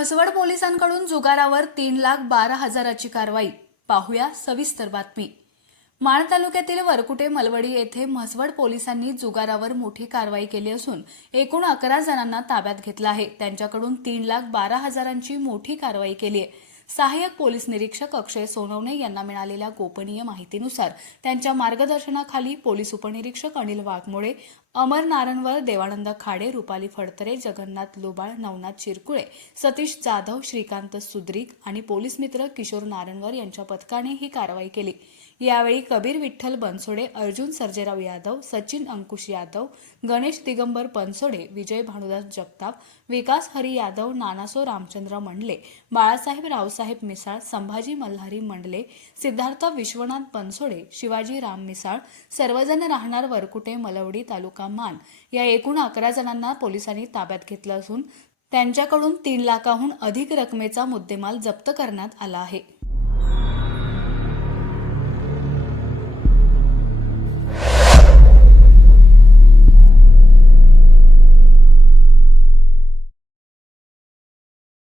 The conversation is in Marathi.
म्हसवड पोलिसांकडून जुगारावर 3,12,000ची कारवाई। पाहूया सविस्तर बातमी। माण तालुक्यातील वरकुटे मलवडी येथे म्हसवड पोलिसांनी जुगारावर मोठी कारवाई केली असून एकूण 11 जणांना ताब्यात घेतलं आहे। त्यांच्याकडून 3,12,000ची मोठी कारवाई केली आहे। सहाय्यक पोलीस निरीक्षक अक्षय सोनवणे यांना मिळालेल्या गोपनीय माहितीनुसार त्यांच्या मार्गदर्शनाखाली पोलीस उपनिरीक्षक अनिल वाघमोडे, अमर नारणवर, देवानंद खाडे, रुपाली फडतरे, जगन्नाथ लोबाळ, नवनाथ चिरकुळे, सतीश जाधव, श्रीकांत सुद्रिक आणि पोलीस मित्र किशोर नारणवर यांच्या पथकाने ही कारवाई केली। यावेळी कबीर विठ्ठल बनसोडे, अर्जुन सर्जेराव यादव, सचिन अंकुश यादव, गणेश दिगंबर बनसोडे, विजय भानुदास जगताप, विकास हरी यादव, नानासो रामचंद्र मंडले, बाळासाहेब रावसाहेब मिसाळ, संभाजी मल्हारी मंडले, सिद्धार्थ विश्वनाथ बनसोडे, शिवाजी राम मिसाळ सर्वजण राहणार वरकुटे मलवडी, तालुका माण या एकूण 11 जणांना पोलिसांनी ताब्यात घेतलं असून त्यांच्याकडून 3 लाखाहून अधिक रकमेचा मुद्देमाल जप्त करण्यात आला आहे।